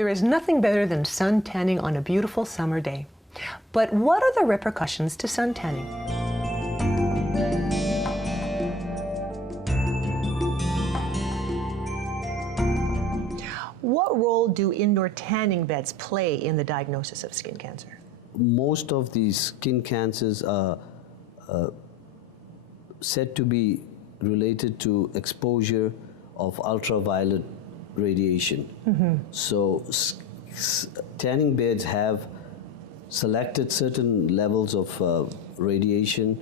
There is nothing better than sun tanning on a beautiful summer day. But what are the repercussions to sun tanning? What role do indoor tanning beds play in the diagnosis of skin cancer? Most of these skin cancers are said to be related to exposure of ultraviolet radiation. So tanning beds have selected certain levels of radiation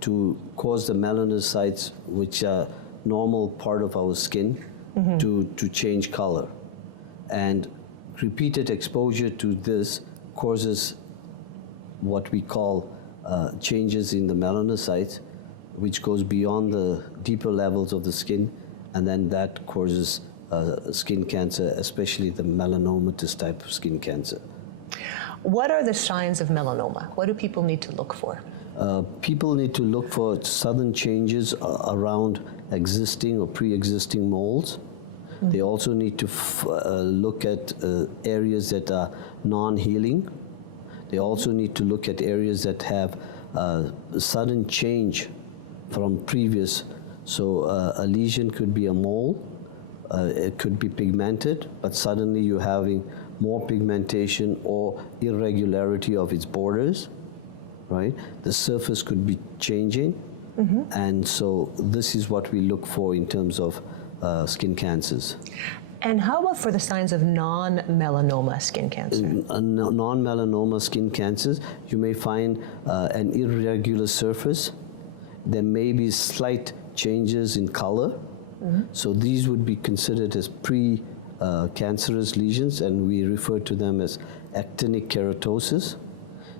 to cause the melanocytes, which are normal part of our skin, to change color. And repeated exposure to this causes what we call changes in the melanocytes, which goes beyond the deeper levels of the skin, and then that causes skin cancer, especially the melanomatous type of skin cancer. What are the signs of melanoma? What do people need to look for? People need to look for sudden changes around existing or pre-existing moles. They also need to look at areas that are non-healing. They also need to look at areas that have sudden change from previous. So a lesion could be a mole, it could be pigmented, but suddenly you're having more pigmentation or irregularity of its borders, right? The surface could be changing, and so this is what we look for in terms of skin cancers. And how about for the signs of non-melanoma skin cancer? Non-melanoma skin cancers, you may find an irregular surface. There may be slight changes in color. So these would be considered as pre-cancerous lesions, and we refer to them as actinic keratosis.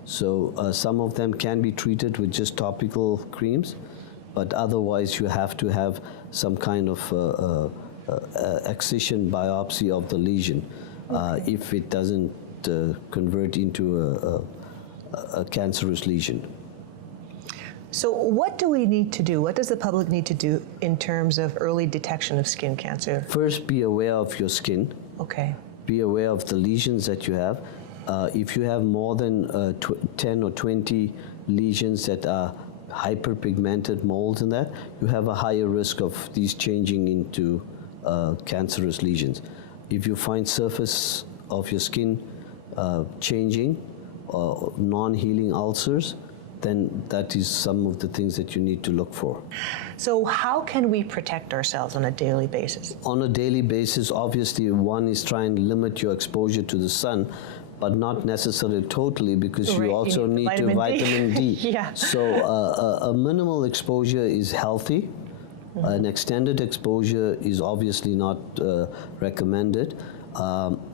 So some of them can be treated with just topical creams, but otherwise you have to have some kind of excision biopsy of the lesion if it doesn't convert into a cancerous lesion. So what do we need to do? What does the public need to do in terms of early detection of skin cancer? First, be aware of your skin. Okay. Be aware of the lesions that you have. If you have more than 10 or 20 lesions that are hyperpigmented moles in that, you have a higher risk of these changing into cancerous lesions. If you find surface of your skin changing, non-healing ulcers, then that is some of the things that you need to look for. So how can we protect ourselves on a daily basis? On a daily basis, obviously, one is trying to limit your exposure to the sun, but not necessarily totally, because you also need vitamin D. Yeah. So a minimal exposure is healthy. An extended exposure is obviously not recommended.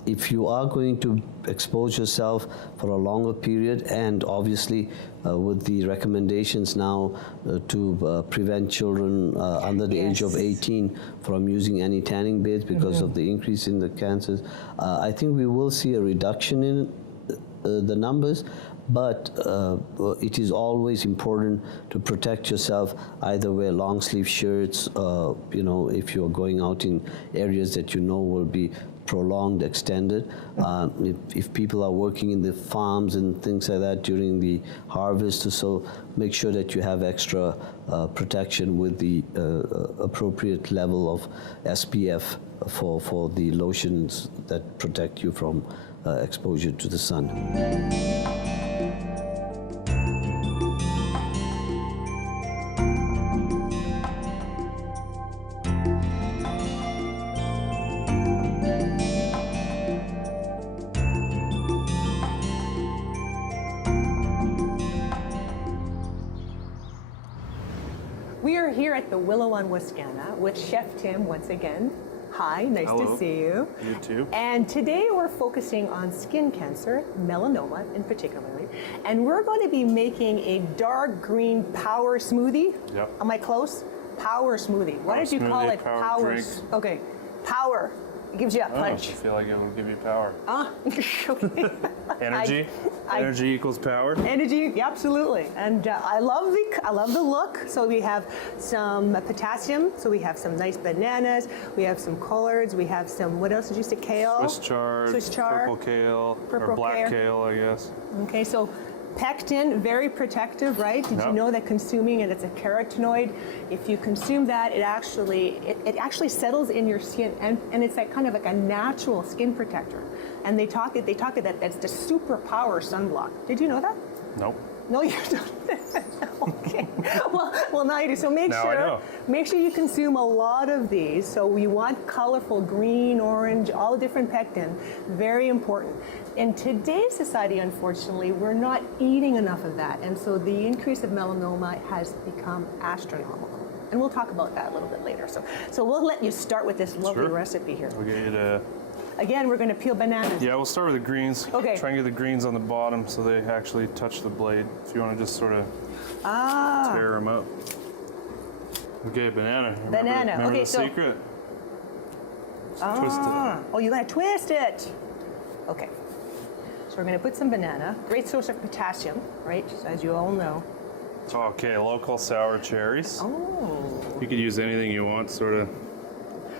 If you are going to expose yourself for a longer period, and obviously with the recommendations now to prevent children under the age of 18 from using any tanning beds because of the increase in the cancers, I think we will see a reduction in the numbers. But it is always important to protect yourself. Either wear long sleeve shirts, you know, if you're going out in areas that you know will be prolonged, extended. If people are working in the farms and things like that during the harvest, so make sure that you have extra protection with the appropriate level of SPF for the lotions that protect you from exposure to the sun. We are here at the Willow on Wascana with Chef Tim once again. Hi, nice to see you. You too. And today we're focusing on skin cancer, melanoma in particular. And we're going to be making a dark green power smoothie. Yep. Am I close? Power smoothie. What did you call it? Power drink. Okay. Power. It gives you a I punch. feel like it will give you power. Okay. Energy. Energy equals power. Energy, yeah, absolutely. And I love the look. So we have some potassium. So we have some nice bananas. We have some collards. We have some, what else did you say? Kale. Swiss chard. Swiss chard. Purple kale. Purple or black kale. kale, I guess. Okay, so pectin, very protective, right? Did Yeah. you know that consuming it, it's a carotenoid. If you consume that, it actually settles in your skin, and it's like kind of like a natural skin protector. And they talk that it's the superpower sunblock. Did you know that? Nope. No, you don't. Okay. Well, now you do. So Now I know. make sure you consume a lot of these. So we want colorful green, orange, all the different pectin. Very important. In today's society, unfortunately, we're not eating enough of that, and so the increase of melanoma has become astronomical. And we'll talk about that a little bit later. So we'll let you start with this lovely Sure. recipe here. We'll get you to. Again, we're going to peel bananas. Yeah, we'll start with the greens. Okay. Try and get the greens on the bottom so they actually touch the blade. If you want to just sort of tear them up. Okay, banana. Banana. Remember Okay, the so- secret? Twist it. Oh, you're going to twist it. Okay. So we're going to put some banana. Great source of potassium, right? As you all know. Okay, local sour cherries. Oh. You could use anything you want, sort of.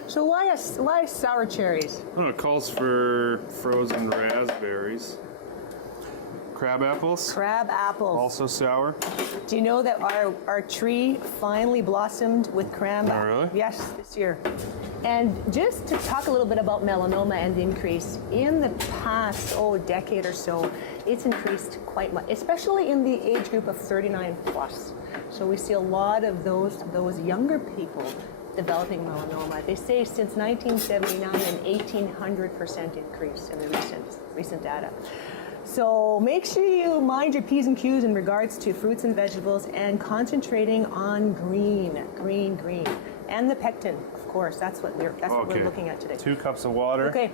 So why sour cherries? Oh, it calls for frozen raspberries. Crab apples, Crab apples. also sour. Do you know that our tree finally blossomed with crab? Oh, really? Yes, this year. And just to talk a little bit about melanoma and the increase, in the past, decade or so, it's increased quite much, especially in the age group of 39 plus. So we see a lot of those younger people developing melanoma. They say since 1979, an 1,800% increase in the recent data. So make sure you mind your P's and Q's in regards to fruits and vegetables and concentrating on green. And the pectin, of course. That's what we're looking at today. 2 cups of water. Okay.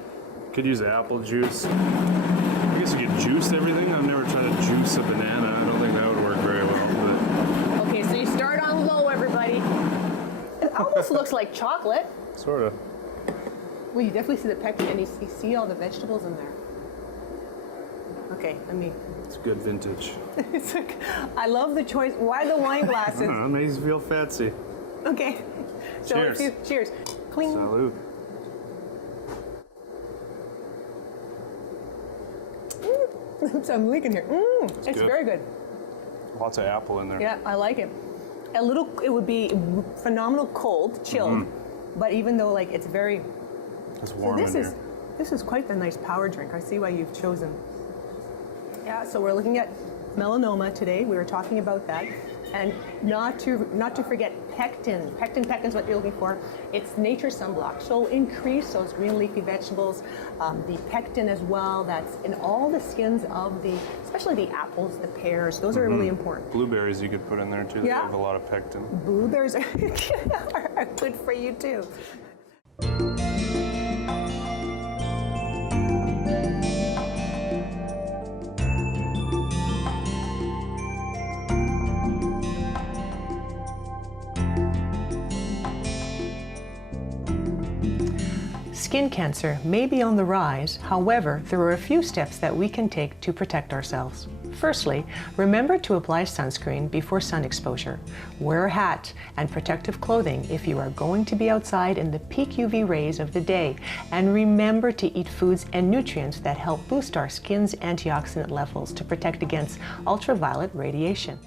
Could use apple juice. I guess you could juice everything. I've never tried to juice a banana. I don't think that would work very well, Okay, so you start on low, everybody. It almost looks like chocolate. but sort of. Well, you definitely see the pectin and you see all the vegetables in there. Okay, let me. It's good vintage. It's like, I love the choice. Why the wine glasses? It makes you feel fancy. Okay. So Cheers. Cheers. Cling. Salud. So I'm leaking here. It's good. very good. Lots of apple in there. Yeah, I like it. It would be phenomenal cold, chilled, but even though like it's very. It's So warm in here. this is quite the nice power drink. I see why you've chosen. Yeah, so we're looking at melanoma today. We were talking about that, and not to forget pectin. Pectin's what you're looking for. It's nature's sunblock. So increase those green leafy vegetables, the pectin as well. That's in all the skins of especially the apples, the pears. Those are really important. Blueberries you could put in there too. They Yeah. have a lot of pectin. Blueberries are good for you too. Skin cancer may be on the rise. However, there are a few steps that we can take to protect ourselves. Firstly, remember to apply sunscreen before sun exposure. Wear a hat and protective clothing if you are going to be outside in the peak UV rays of the day. And remember to eat foods and nutrients that help boost our skin's antioxidant levels to protect against ultraviolet radiation.